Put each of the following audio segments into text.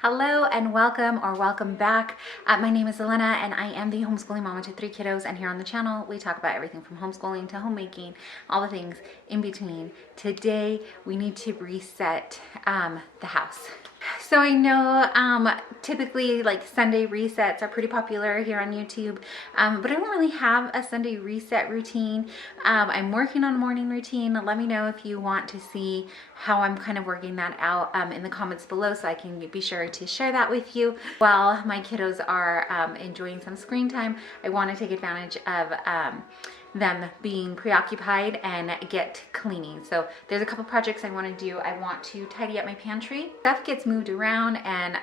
Hello and welcome or welcome back. My name is Elena and I am the homeschooling mama to 3 kiddos, and here on the channel we talk about everything from homeschooling to homemaking, all the things in between. Today we need to reset the house. So I know typically like Sunday resets are pretty popular here on YouTube, but I don't really have a Sunday reset routine. I'm working on a morning routine. Let me know if you want to see how I'm kind of working that out in the comments below, so I can be sure to share that with you. While my kiddos are enjoying some screen time, I want to take advantage of them being preoccupied and get cleaning. So there's a couple projects I want to do. I want to tidy up my pantry. Stuff gets moved around and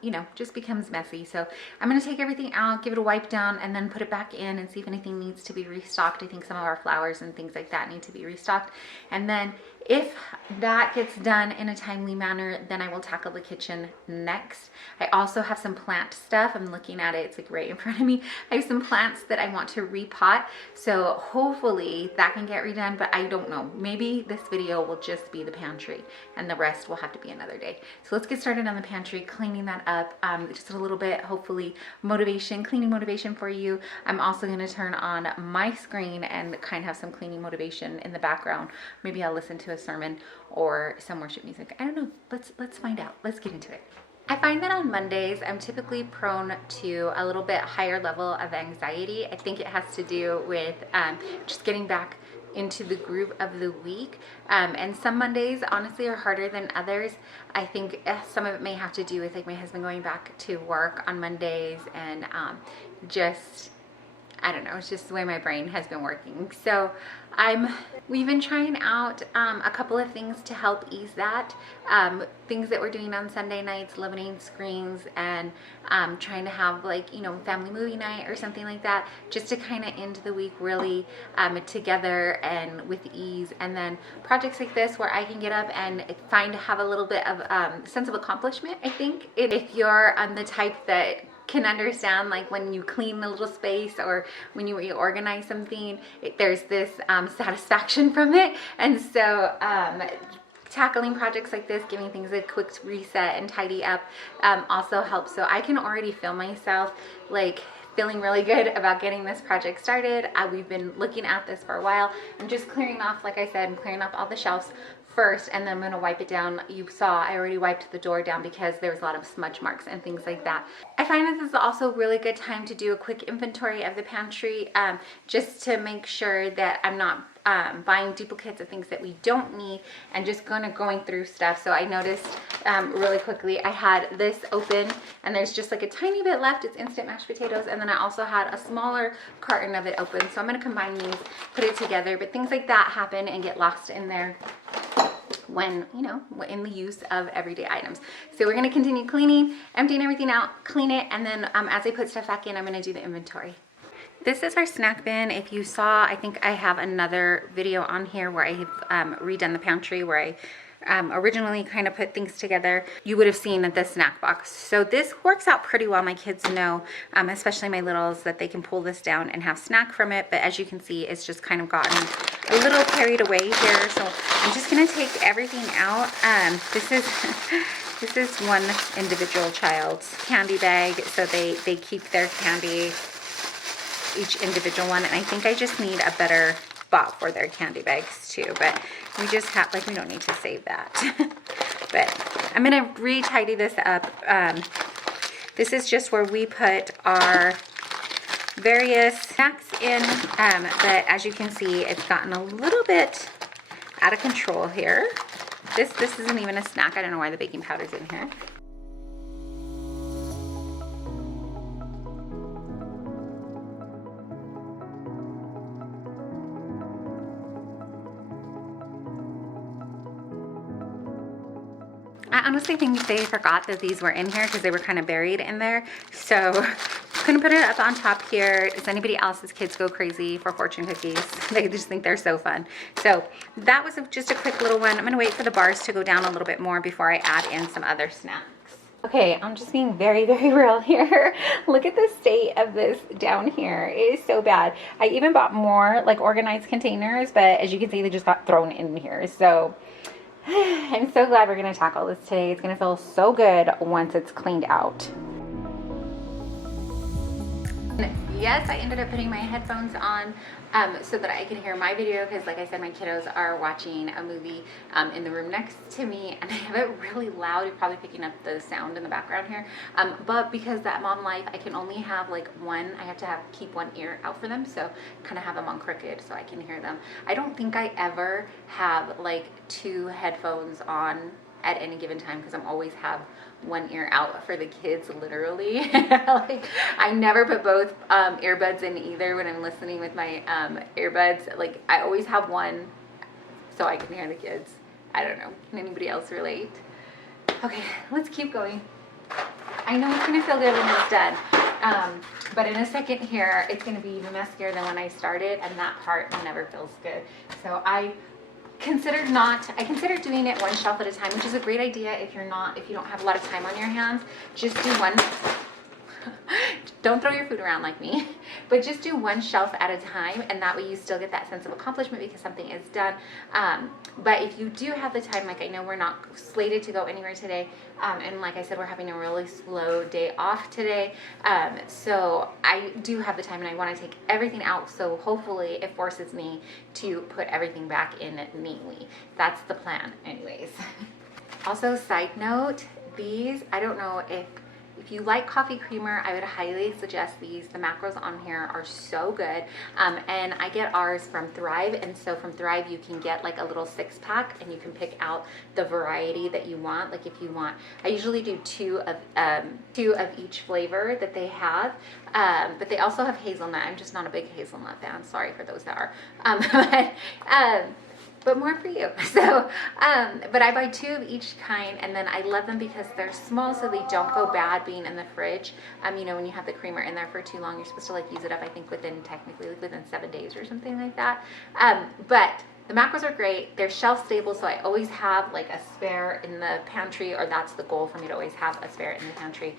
you know, just becomes messy. So I'm going to take everything out, give it a wipe down, and then put it back in and see if anything needs to be restocked. I think some of our flowers and things like that need to be restocked. And then if that gets done in a timely manner, then I will tackle the kitchen next. I also have some plant stuff. I'm looking at it. It's like right in front of me. I have some plants that I want to repot. So hopefully that can get redone, but I don't know. Maybe this video will just be the pantry and the rest will have to be another day. So let's get started on the pantry, cleaning that up. Just a little bit, hopefully cleaning motivation for you. I'm also going to turn on my screen and kind of have some cleaning motivation in the background. Maybe I'll listen to a sermon or some worship music. I don't know. Let's find out. Let's get into it. I find that on Mondays, I'm typically prone to a little bit higher level of anxiety. I think it has to do with just getting back into the groove of the week. And some Mondays honestly are harder than others. I think some of it may have to do with like my husband going back to work on Mondays and just, I don't know, it's just the way my brain has been working. So we've been trying out a couple of things to help ease that. Things that we're doing on Sunday nights, limiting screens, and trying to have like, you know, family movie night or something like that, just to kind of end the week really together and with ease. And then projects like this where I can get up and have a little bit of sense of accomplishment, I think. If you're the type that can understand, like when you clean a little space or when you reorganize something, there's this satisfaction from it. And so tackling projects like this, giving things a quick reset and tidy up also helps. So I can already feel myself like feeling really good about getting this project started. We've been looking at this for a while. I'm just clearing off, like I said, I'm clearing off all the shelves first, and then I'm going to wipe it down. You saw I already wiped the door down because there was a lot of smudge marks and things like that. I find that this is also a really good time to do a quick inventory of the pantry, just to make sure that I'm not buying duplicates of things that we don't need, and just going through stuff. So I noticed really quickly I had this open and there's just like a tiny bit left. It's instant mashed potatoes, and then I also had a smaller carton of it open. So I'm going to combine these, put it together, but things like that happen and get lost in there when, you know, in the use of everyday items. So we're going to continue cleaning, emptying everything out, clean it, and then as I put stuff back in, I'm going to do the inventory. This is our snack bin. If you saw, I think I have another video on here where I have redone the pantry, where I originally kind of put things together. You would have seen the snack box. So this works out pretty well. My kids know, especially my littles, that they can pull this down and have snack from it. But as you can see, it's just kind of gotten a little carried away here. So I'm just going to take everything out. This is one individual child's candy bag. So they keep their candy, each individual one. And I think I just need a better spot for their candy bags too, but we just have, like, we don't need to save that. But I'm gonna re-tidy this up. This is just where we put our various snacks in, but as you can see, it's gotten a little bit out of control here. This isn't even a snack. I don't know why the baking powder's in here. I honestly think they forgot that these were in here because they were kind of buried in there. So couldn't put it up on top here. Does anybody else's kids go crazy for fortune cookies? They just think they're so fun. So that was just a quick little one. I'm going to wait for the bars to go down a little bit more before I add in some other snacks. Okay, I'm just being very, very real here. Look at the state of this down here. It is so bad. I even bought more like organized containers, but as you can see, they just got thrown in here. So I'm so glad we're going to tackle this today. It's going to feel so good once it's cleaned out. Yes, I ended up putting my headphones on so that I can hear my video because, like I said, my kiddos are watching a movie in the room next to me, and I have it really loud. You're probably picking up the sound in the background here. But because that mom life, I can only have like one. I have to keep one ear out for them, so kind of have them on crooked so I can hear them. I don't think I ever have like two headphones on at any given time because I'm always have one ear out for the kids, literally. Like I never put both earbuds in either when I'm listening with my earbuds. Like I always have one so I can hear the kids. I don't know. Can anybody else relate? Okay, let's keep going. I know it's gonna feel good when it's done. But in a second here, it's gonna be even messier than when I started, and that part never feels good. So I consider doing it one shelf at a time, which is a great idea if you don't have a lot of time on your hands. Just do one. Don't throw your food around like me, but just do one shelf at a time, and that way you still get that sense of accomplishment because something is done. But if you do have the time, like I know we're not slated to go anywhere today, and like I said, we're having a really slow day off today, so I do have the time and I want to take everything out, so hopefully it forces me to put everything back in neatly. That's the plan anyways. Also, side note, these, I don't know if you like coffee creamer, I would highly suggest these. The macros on here are so good. And I get ours from Thrive. And so from Thrive, you can get like a little 6-pack and you can pick out the variety that you want. Like if you want, I usually do two of each flavor that they have. But they also have hazelnut. I'm just not a big hazelnut fan. Sorry for those that are. But more for you. So, but I buy 2 of each kind, and then I love them because they're small, so they don't go bad being in the fridge. You know, when you have the creamer in there for too long, you're supposed to like use it up, I think technically within 7 days or something like that. But the macros are great. They're shelf stable, so I always have like a spare in the pantry, or that's the goal for me to always have a spare in the pantry.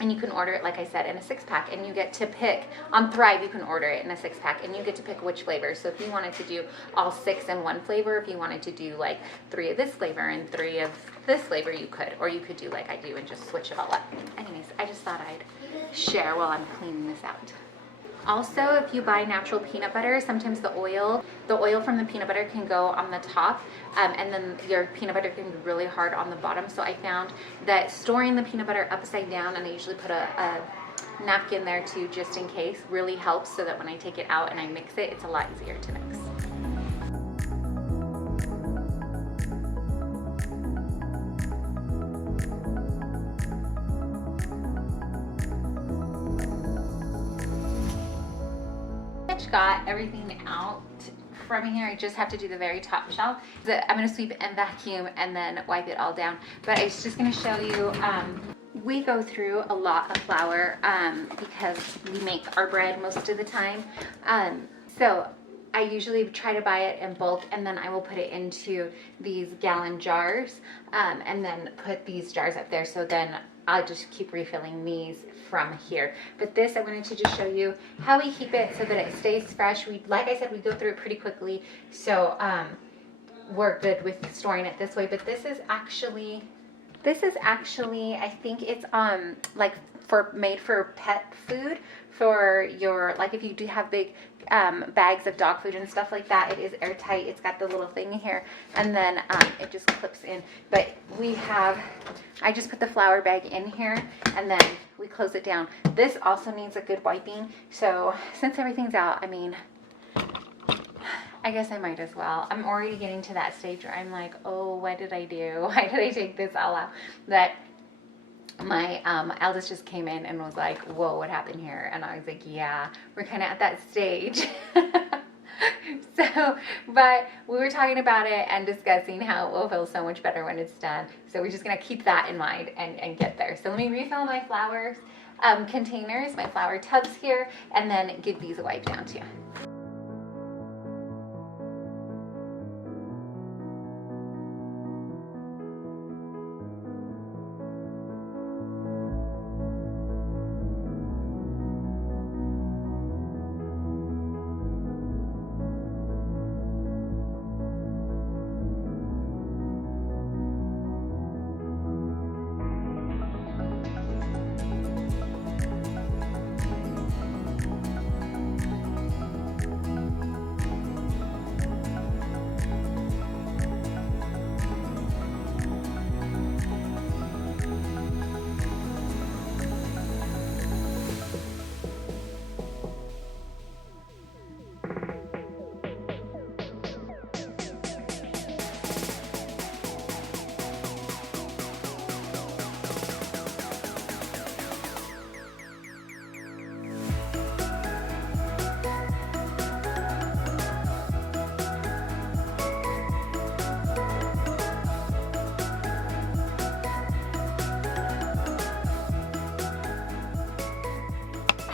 And you can order it, like I said, in a 6-pack, and you get to pick, on Thrive you can order it in a 6-pack, and you get to pick which flavor. So if you wanted to do all 6 in one flavor, if you wanted to do like 3 of this flavor and 3 of this flavor, you could, or you could do like I do and just switch it all up. Anyways, I just thought I'd share while I'm cleaning this out. Also, if you buy natural peanut butter, sometimes the oil from the peanut butter can go on the top, and then your peanut butter can be really hard on the bottom. So I found that storing the peanut butter upside down, and I usually put a napkin there too, just in case, really helps so that when I take it out and I mix it, it's a lot easier to mix. Got everything out from here. I just have to do the very top shelf. I'm going to sweep and vacuum and then wipe it all down. But I was just going to show you, we go through a lot of flour because we make our bread most of the time. So I usually try to buy it in bulk, and then I will put it into these gallon jars, and then put these jars up there. So then I'll just keep refilling these from here. But this, I wanted to just show you how we keep it so that it stays fresh. Like I said, we go through it pretty quickly, so we're good with storing it this way. But this is actually, I think it's like made for pet food, for your, like if you do have big bags of dog food and stuff like that, it is airtight. It's got the little thing here, and then it just clips in. But I just put the flour bag in here, and then we close it down. This also needs a good wiping, so since everything's out, I mean, I guess I might as well. I'm already getting to that stage where I'm like, oh, what did I do? Why did I take this all out? That my eldest just came in and was like, whoa, what happened here? And I was like, yeah, we're kind of at that stage. So, but we were talking about it and discussing how it will feel so much better when it's done. So we're just going to keep that in mind and get there. So let me refill my flour containers, my flour tubs here, and then give these a wipe down too.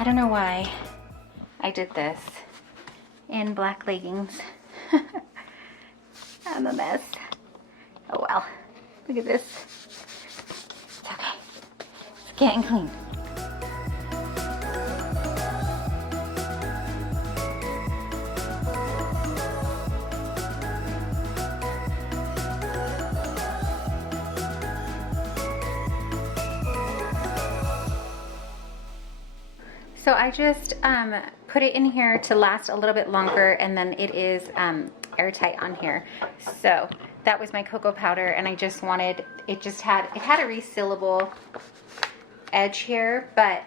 I don't know why I did this in black leggings. I'm a mess. Oh well. Look at this. It's okay. It's getting clean. So I just put it in here to last a little bit longer, and then it is airtight on here. So that was my cocoa powder, and I just wanted, it had a resealable edge here, but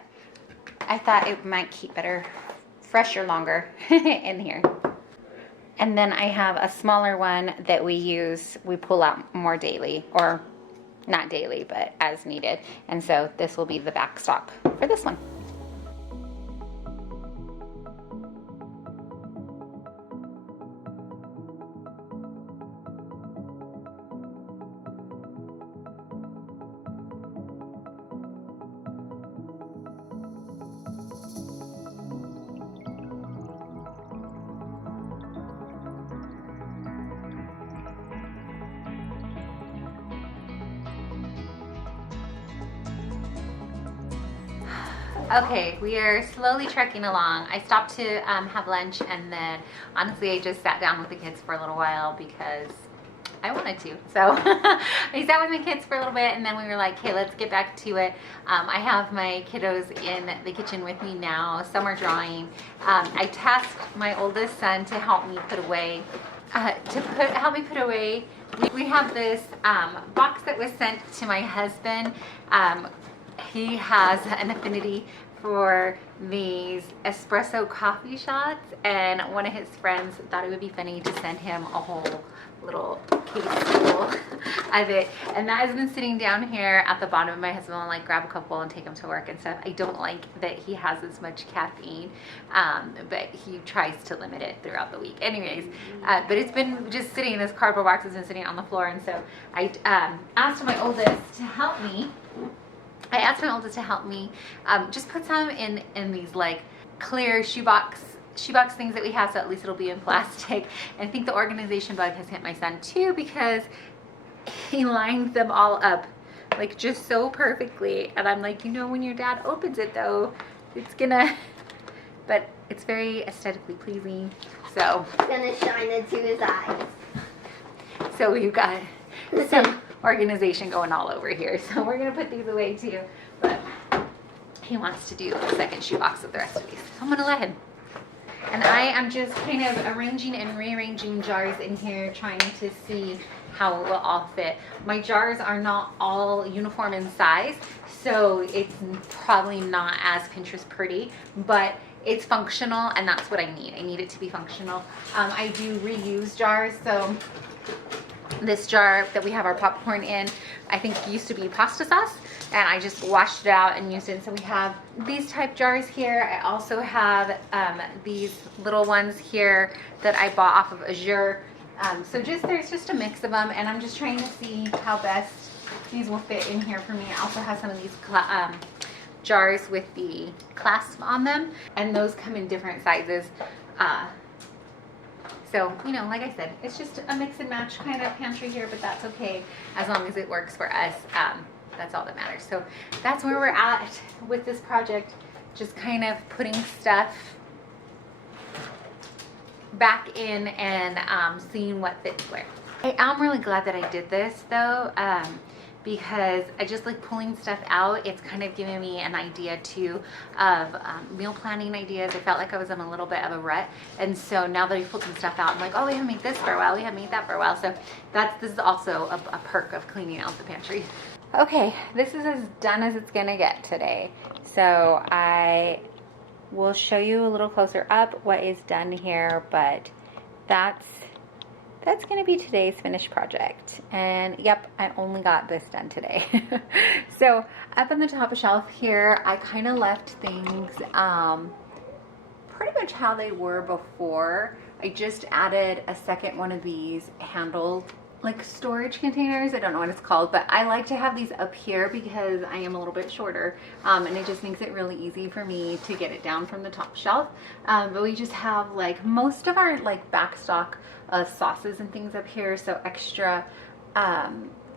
I thought it might keep better, fresher longer in here. And then I have a smaller one that we pull out more daily, or not daily, but as needed. And so this will be the backstop for this one. Okay, we are slowly trekking along. I stopped to have lunch, and then honestly I just sat down with the kids for a little while because I wanted to. So I sat with my kids for a little bit, and then we were like, hey, let's get back to it. I have my kiddos in the kitchen with me now. Some are drawing. I tasked my oldest son to help me put away, we have this box that was sent to my husband. He has an affinity for these espresso coffee shots, and one of his friends thought it would be funny to send him a whole little case full of it, and that has been sitting down here at the bottom. My husband will like grab a couple and take them to work and stuff. I don't like that he has as much caffeine, but he tries to limit it throughout the week anyways. But it's been just sitting, this cardboard box has been sitting on the floor, and so I asked my oldest to help me. Just put some in these like clear shoebox things that we have, so at least it'll be in plastic. And I think the organization bug has hit my son too, because he lined them all up like just so perfectly, and I'm like, you know, when your dad opens it though, it's gonna, but it's very aesthetically pleasing, so it's gonna shine into his eyes. So we've got some organization going all over here, so we're gonna put these away too, but he wants to do a second shoebox with the rest of these, so I'm gonna let him. And I am just kind of arranging and rearranging jars in here, trying to see how it will all fit. My jars are not all uniform in size, so it's probably not as Pinterest pretty, but it's functional, and that's what I need. I need it to be functional. I do reuse jars, so this jar that we have our popcorn in, I think used to be pasta sauce, and I just washed it out and used it. So we have these type jars here. I also have these little ones here that I bought off of Azure. So there's just a mix of them, and I'm just trying to see how best these will fit in here for me. I also have some of these jars with the clasp on them, and those come in different sizes. So, you know, like I said, it's just a mix and match kind of pantry here, but that's okay as long as it works for us. That's all that matters. So that's where we're at with this project, just kind of putting stuff back in and seeing what fits where. I am really glad that I did this though, because I just like pulling stuff out. It's kind of giving me an idea too of meal planning ideas. I felt like I was in a little bit of a rut, and so now that I pulled some stuff out, I'm like, oh, we haven't made this for a while, we haven't made that for a while. So this is also a perk of cleaning out the pantry. Okay, this is as done as it's gonna get today. So I will show you a little closer up what is done here, but that's gonna be today's finished project. And yep, I only got this done today. So up on the top shelf here, I kind of left things pretty much how they were before. I just added a second one of these handled like storage containers. I don't know what it's called, but I like to have these up here because I am a little bit shorter, and it just makes it really easy for me to get it down from the top shelf. But we just have like most of our like back stock of sauces and things up here, so extra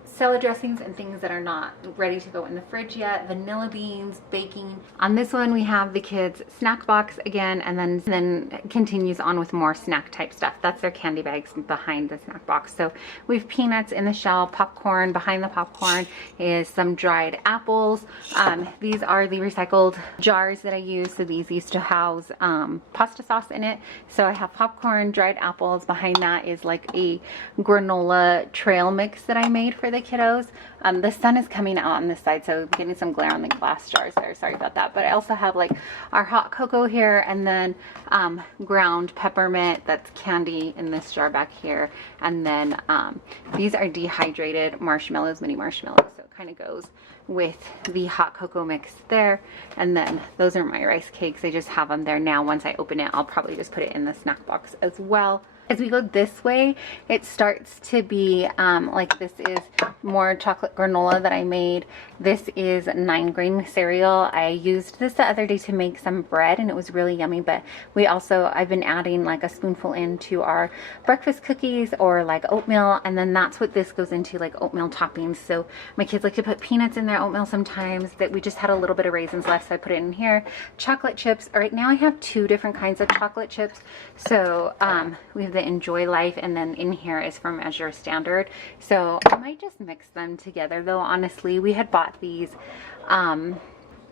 salad dressings and things that are not ready to go in the fridge yet, vanilla beans, baking. On this one we have the kids snack box again, and then continues on with more snack type stuff. That's their candy bags behind the snack box. So we have peanuts in the shell, popcorn. Behind the popcorn is some dried apples. These are the recycled jars that I use. So these used to house pasta sauce in it. So I have popcorn, dried apples. Behind that is like a granola trail mix that I made for the kiddos. The sun is coming out on this side, so I'm getting some glare on the glass jars there. Sorry about that. But I also have like our hot cocoa here, and then ground peppermint, that's candy in this jar back here. And then these are dehydrated marshmallows, mini marshmallows. So it kind of goes with the hot cocoa mix there. And then those are my rice cakes. I just have them there now. Once I open it, I'll probably just put it in the snack box as well. As we go this way, it starts to be like this is more chocolate granola that I made. This is 9-grain cereal. I used this the other day to make some bread, and it was really yummy. But I've been adding like a spoonful into our breakfast cookies or like oatmeal, and then that's what this goes into, like oatmeal toppings. So my kids like to put peanuts in their oatmeal sometimes. That we just had a little bit of raisins left, so I put it in here. Chocolate chips. Right now I have 2 different kinds of chocolate chips. So we have the Enjoy Life, and then in here is from Azure Standard. So I might just mix them together though. Honestly, we had bought these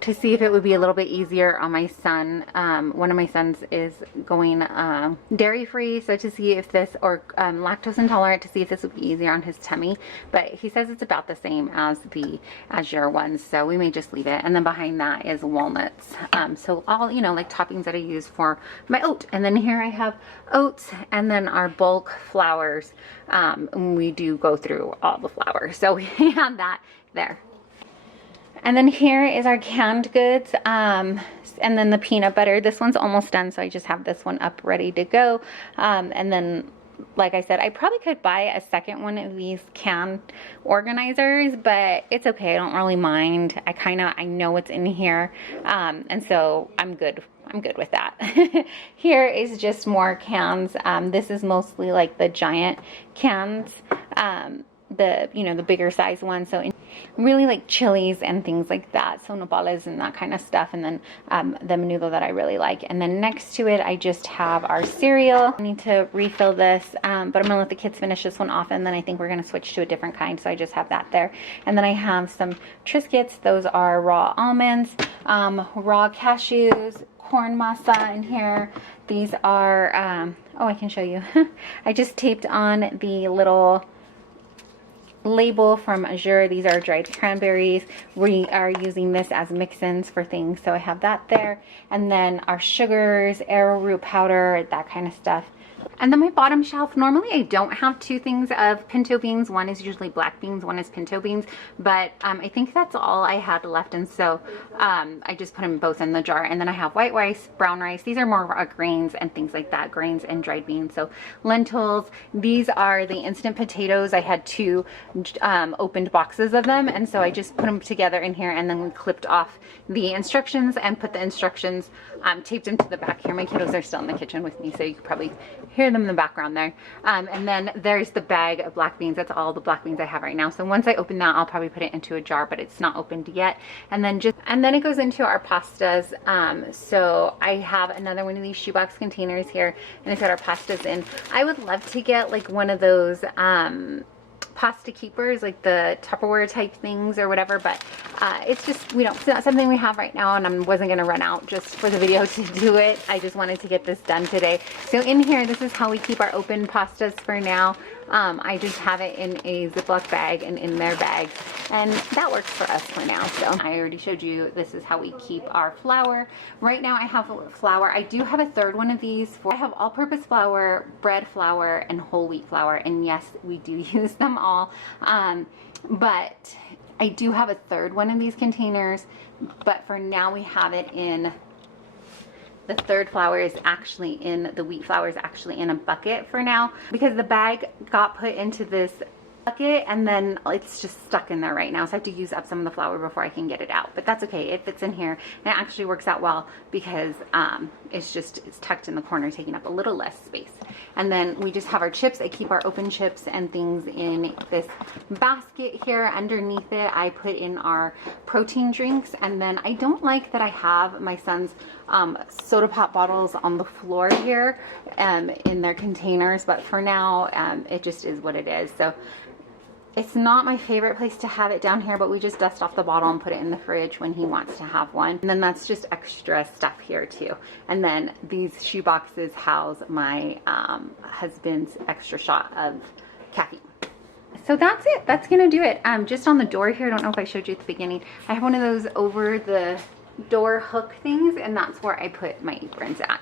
to see if it would be a little bit easier on my son. One of my sons is going dairy free, so to see if this, or lactose intolerant, to see if this would be easier on his tummy. But he says it's about the same as the Azure ones, so we may just leave it. And then behind that is walnuts. So all, you know, like toppings that I use for my oat. And then here I have oats, and then our bulk flours. We do go through all the flour, so we have that there. And then here is our canned goods, and then the peanut butter. This one's almost done, so I just have this one up ready to go. And then, like I said, I probably could buy a second one of these can organizers, but it's okay. I don't really mind. I know what's in here, and so I'm good. I'm good with that. Here is just more cans. This is mostly like the giant cans, the bigger size ones. So really like chilies and things like that, so nopales and that kind of stuff. And then the menudo that I really like. And then next to it, I just have our cereal. I need to refill this, but I'm gonna let the kids finish this one off, and then I think we're gonna switch to a different kind, so I just have that there. And then I have some Triscuits. Those are raw almonds, raw cashews, corn masa in here. These are oh, I can show you. I just taped on the little label from Azure. These are dried cranberries. We are using this as mix-ins for things, so I have that there. And then our sugars, arrowroot powder, that kind of stuff. And then my bottom shelf, normally I don't have 2 things of pinto beans. One is usually black beans, one is pinto beans, but I think that's all I had left, and so I just put them both in the jar. And then I have white rice, brown rice. These are more grains and things like that, grains and dried beans. So lentils. These are the instant potatoes. I had 2 opened boxes of them, and so I just put them together in here, and then we clipped off the instructions and put the instructions, taped them to the back here. My kiddos are still in the kitchen with me, so you could probably hear them in the background there. And then there's the bag of black beans. That's all the black beans I have right now. So once I open that, I'll probably put it into a jar, but it's not opened yet. And then it goes into our pastas. So I have another one of these shoebox containers here, and it's got our pastas in. I would love to get like one of those pasta keepers, like the Tupperware type things or whatever, but it's just, it's not something we have right now, and I wasn't going to run out just for the video to do it. I just wanted to get this done today. So in here, this is how we keep our open pastas for now. I just have it in a Ziploc bag and in their bags, and that works for us for now. So I already showed you, this is how we keep our flour. Right now I have flour. I do have a third one of these. I have all-purpose flour, bread flour, and whole wheat flour, and yes, we do use them all. But I do have a third one of these containers, but for now we have it in, the third flour is actually in, the wheat flour is actually in a bucket for now, because the bag got put into this bucket, and then it's just stuck in there right now, so I have to use up some of the flour before I can get it out, but that's okay. It fits in here, and it actually works out well because it's tucked in the corner, taking up a little less space. And then we just have our chips. I keep our open chips and things in this basket here. Underneath it, I put in our protein drinks, and then I don't like that I have my son's soda pop bottles on the floor here in their containers, but for now it just is what it is. So it's not my favorite place to have it down here, but we just dust off the bottle and put it in the fridge when he wants to have one. And then that's just extra stuff here too. And then these shoe boxes house my husband's extra shot of caffeine. So that's it. That's gonna do it. Just on the door here, I don't know if I showed you at the beginning, I have one of those over the door hook things, and that's where I put my aprons at.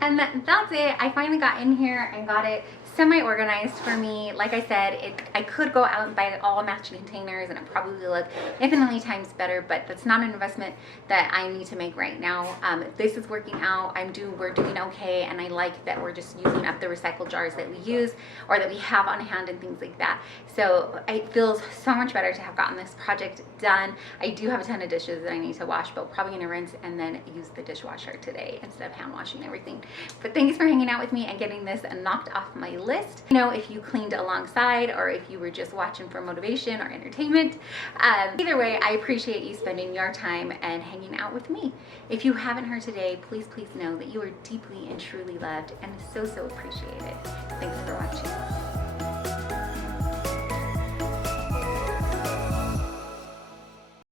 And that's it. I finally got in here and got it semi-organized for me. Like I said, I could go out and buy all matching containers and it probably look infinitely times better, but that's not an investment that I need to make right now. This is working out. We're doing okay, and I like that we're just using up the recycled jars that we use or that we have on hand and things like that. So it feels so much better to have gotten this project done. I do have a ton of dishes that I need to wash, but we're probably gonna rinse and then use the dishwasher today instead of hand washing everything. But thanks for hanging out with me and getting this knocked off my list. You know, if you cleaned alongside or if you were just watching for motivation or entertainment, either way, I appreciate you spending your time and hanging out with me. If you haven't heard today, please know that you are deeply and truly loved and so appreciated. Thanks for watching.